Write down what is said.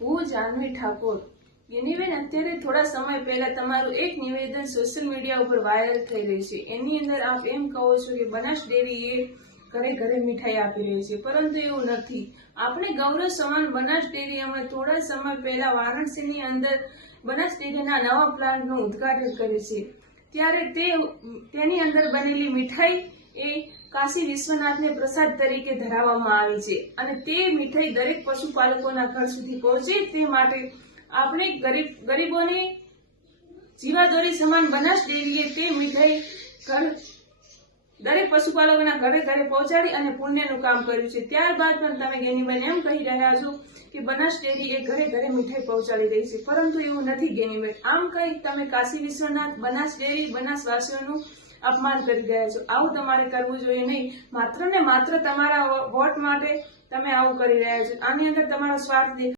હું જાનવી ઠાકોર। ગેનીબેન, અત્યારે થોડા સમય પહેલા તમારું એક નિવેદન સોશિયલ મીડિયા ઉપર વાયરલ થઈ રહ્યું છે। એની અંદર આપ એમ કહો છો કે બનાસ ડેરી એ ઘરે ઘરે મીઠાઈ આપી રહી છે, પરંતુ એવું નથી। આપણે ગૌરવ સમાન બનાસ ડેરી હમણાં થોડા સમય પહેલા વારાણસીની અંદર બનાસ ડેરીના નવા પ્લાન્ટનું ઉદ્ઘાટન કરે છે, ત્યારે તેની અંદર બનેલી મીઠાઈ એ કાશી વિશ્વનાથને પ્રસાદ તરીકે ધરાવવામાં આવી છે અને તે મીઠાઈ દરેક પશુપાલકોના ઘર સુધી પહોંચે તે માટે આપણે ગરીબોને જીવાદોરી સમાન બનાસ ડેરીએ તે મીઠાઈ દરેક પશુપાલકોના ઘરે ઘરે પહોંચાડી અને પુણ્યનું કામ કર્યું છે। ત્યારબાદ પણ તમે ગેનીબેન એમ કહી રહ્યા છો કે બનાસ ડેરી એ ઘરે ઘરે મીઠાઈ પહોંચાડી રહી છે, પરંતુ એવું નથી ગેનીબેન। આમ કહી તમે કાશી વિશ્વનાથ, બનાસ ડેરી, બનાસવાસીઓનું અપમાન કરી રહ્યા છો। આવું તમારે કરવું જોઈએ નહીં। માત્ર ને માત્ર તમારા વોટ માટે તમે આવું કરી રહ્યા છો। આની અંદર તમારો સ્વાર્થ